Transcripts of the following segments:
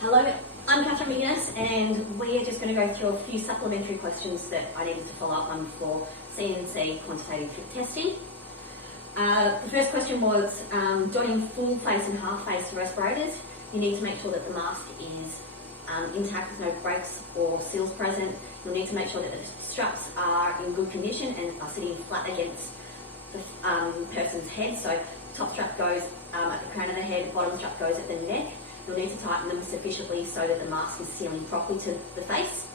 Hello, I'm Catherine McGuinness, and we are just going to go through a few supplementary questions that I needed to follow up on for CNC quantitative fit testing. The first question was, joining full face and half face respirators, you need to make sure that the mask is intact with no breaks or seals present. You'll need to make sure that the straps are in good condition and are sitting flat against the person's head. So top strap goes at the crown of the head, bottom strap goes at the neck. You'll need to tighten them sufficiently so that the mask is sealing properly to the face,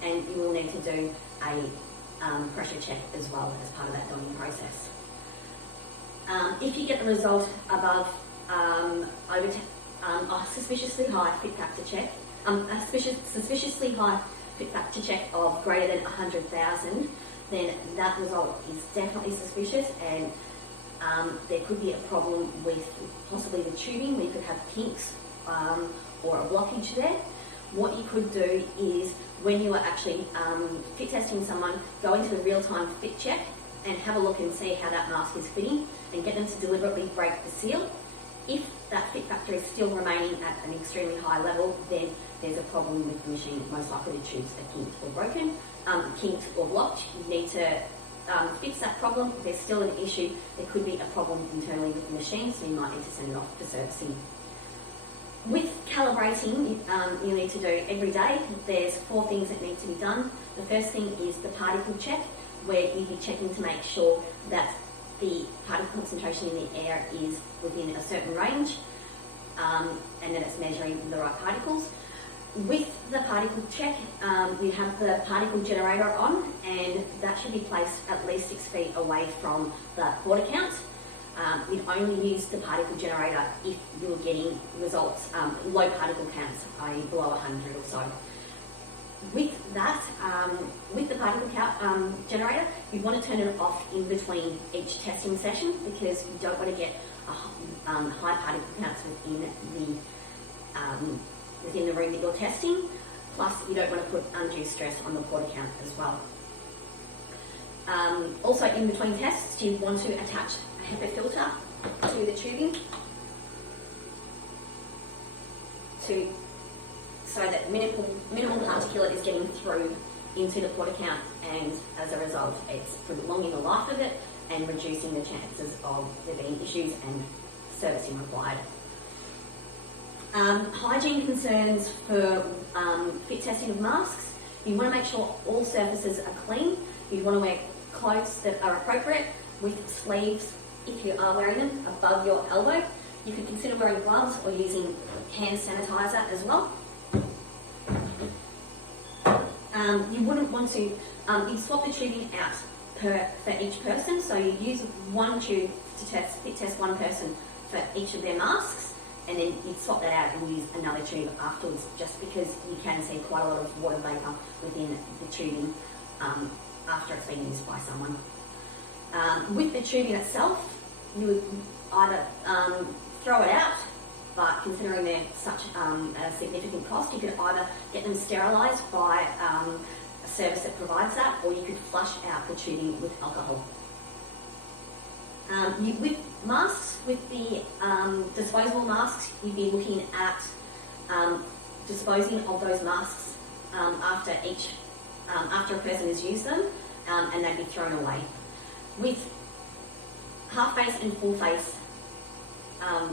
and you will need to do a pressure check as well as part of that donning process. If you get the result above a suspiciously high fit factor check, suspiciously high fit factor check of greater than 100,000, then that result is definitely suspicious, and there could be a problem with possibly the tubing. We could have kinks or a blockage there. What you could do is, when you are actually fit testing someone, go into the real-time fit check and have a look and see how that mask is fitting, and get them to deliberately break the seal. If that fit factor is still remaining at an extremely high level, then there's a problem with the machine. Most likely the tubes are kinked or broken, kinked or blocked. You need to fix that problem. If there's still an issue, there could be a problem internally with the machine, so you might need to send it off for servicing. With calibrating, you need to do every day. There's 4 things that need to be done. The first thing is the particle check, where you'd be checking to make sure that the particle concentration in the air is within a certain range, and that it's measuring the right particles. With the particle check, you have the particle generator on, and that should be placed at least 6 feet away from the quarter count. You'd only use the particle generator if you're getting results, low particle counts, i.e. below 100 or so. With that, with the particle count generator, you want to turn it off in between each testing session, because you don't want to get high particle counts within the room that you're testing. Plus, you don't want to put undue stress on the quarter count as well. Also, in between tests, you want to attach a HEPA filter to the tubing so that minimal particulate is getting through into the quarter count, and as a result, it's prolonging the life of it and reducing the chances of there being issues and servicing required. Hygiene concerns for fit testing of masks. You want to make sure all surfaces are clean. You want to wear clothes that are appropriate, with sleeves, if you are wearing them, above your elbow. You could consider wearing gloves or using hand sanitizer as well. You wouldn't want to, you swap the tubing out for each person, so you use one tube to fit test one person for each of their masks, and then you'd swap that out and use another tube afterwards, just because you can see quite a lot of water vapour within the tubing after it's been used by someone. With the tubing itself, you would either throw it out, but considering they're such a significant cost, you could either get them sterilised by a service that provides that, or you could flush out the tubing with alcohol. With masks, with the disposable masks, you'd be looking at disposing of those masks after a person has used them, and they'd be thrown away. With half face and full face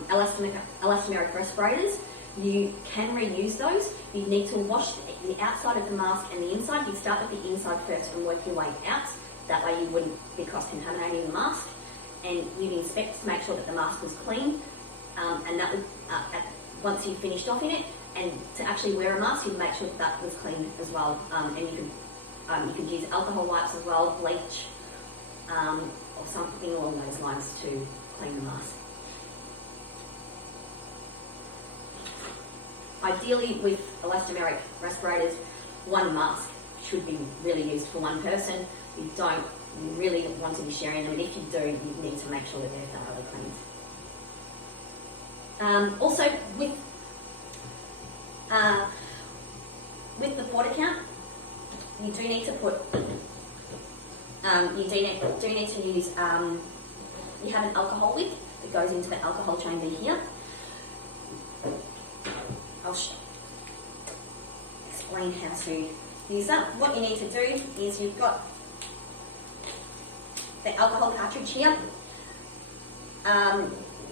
elastomeric respirators, you can reuse those. You need to wash the outside of the mask and the inside. You start with the inside first and work your way out. That way you wouldn't be cross-contaminating the mask. And you'd inspect to make sure that the mask was clean, and that would, once you've finished off in it, and to actually wear a mask, you'd make sure that that was clean as well. And you could use alcohol wipes as well, bleach, or something along those lines to clean the mask. Ideally, with elastomeric respirators, one mask should be really used for one person. You don't really want to be sharing them, and if you do, you need to make sure that they're thoroughly cleaned. Also, with the quarter count, you do need to put, you do need to use, you have an alcohol wick that goes into the alcohol chamber here. explain how to use that. What you need to do is you've got the alcohol cartridge here.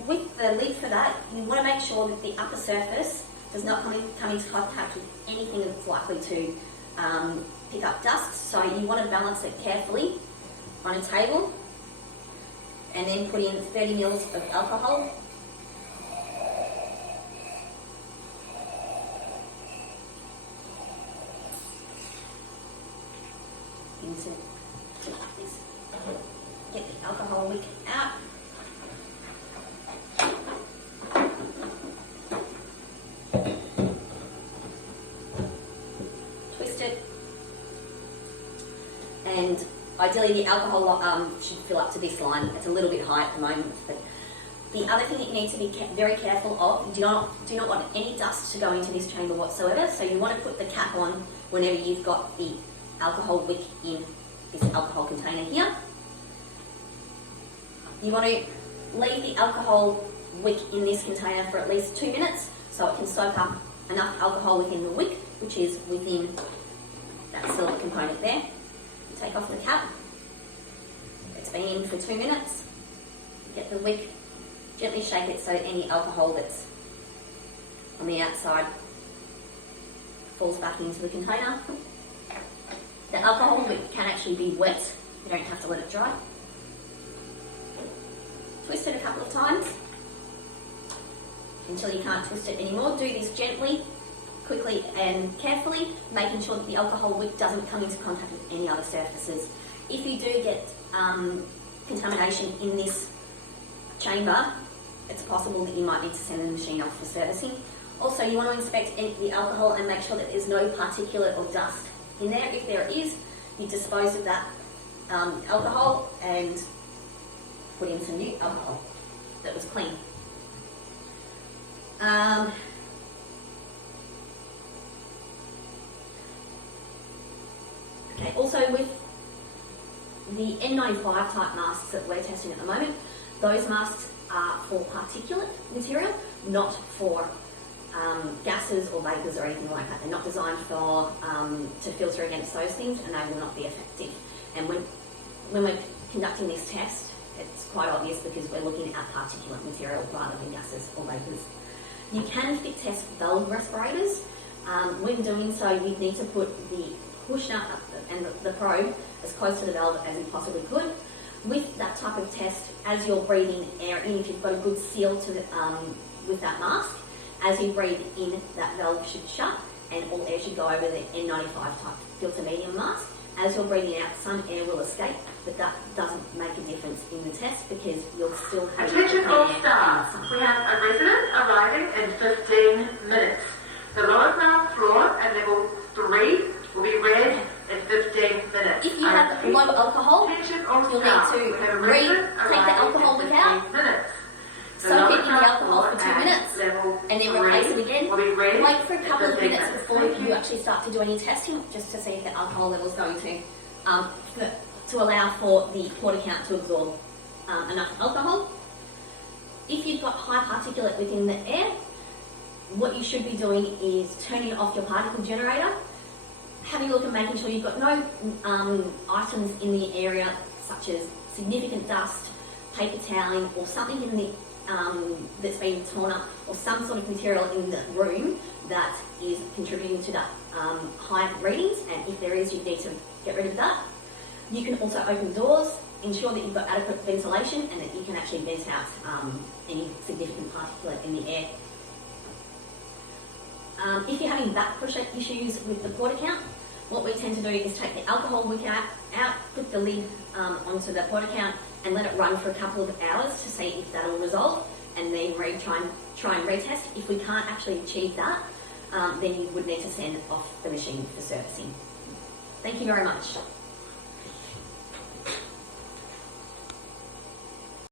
With the lid for that, you want to make sure that the upper surface does not come into contact with anything that's likely to pick up dust. So you want to balance it carefully on a table and then put in 30 mils of alcohol. Into this. Get the alcohol wick out. Twist it. And ideally the alcohol should fill up to this line. It's a little bit high at the moment. But the other thing that you need to be very careful of, you do not want any dust to go into this chamber whatsoever. So you want to put the cap on whenever you've got the alcohol wick in this alcohol container here. You want to leave the alcohol wick in this container for at least 2 minutes so it can soak up enough alcohol within the wick, which is within that silver component there. You take off the cap. It's been in for 2 minutes. Get the wick, gently shake it so any alcohol that's on the outside falls back into the container. The alcohol wick can actually be wet. You don't have to let it dry. Twist it a couple of times until you can't twist it anymore. Do this gently, quickly and carefully, making sure that the alcohol wick doesn't come into contact with any other surfaces. If you do get contamination in this chamber, it's possible that you might need to send the machine off for servicing. Also, you want to inspect the alcohol and make sure that there's no particulate or dust in there. If there is, you dispose of that alcohol and put in some new alcohol that was clean. Okay, also with the N95 type masks that we're testing at the moment, those masks are for particulate material, not for gases or vapours or anything like that. They're not designed for to filter against those things, and they will not be effective. And when we're conducting this test, it's quite obvious because we're looking at particulate material rather than gases or vapours. You can fit test valve respirators. When doing so, you need to put the push nut and the probe as close to the valve as you possibly could. With that type of test, as you're breathing air in, if you've got a good seal to the, with that mask, as you breathe in, that valve should shut and all air should go over the N95 type filter medium mask. As you're breathing out, some air will escape, but that doesn't make a difference in the test because you'll still have Attention all staff, we have a resident arriving in 15 minutes. The lower ground floor at level 3 will be read in 15 minutes. If you have low alcohol, you'll need to take the alcohol wick out, soak it in the alcohol for 2 minutes, and then replace it again. Wait for a couple of minutes before you actually start to do any testing, just to see if the alcohol level is going to allow for the porta count to absorb enough alcohol. If you've got high particulate within the air, what you should be doing is turning off your particle generator, having a look and making sure you've got no items in the area such as significant dust, paper toweling, or something in the that's been torn up, or some sort of material in the room that is contributing to that high readings, and if there is, you need to get rid of that. You can also open doors, ensure that you've got adequate ventilation and that you can actually vent out any significant particulate in the air. If you're having back pressure issues with the porta count, what we tend to do is take the alcohol wick out, put the lid onto the porta count and let it run for a couple of hours to see if that will resolve, and then try and retest. If we can't actually achieve that, then you would need to send off the machine for servicing. Thank you very much.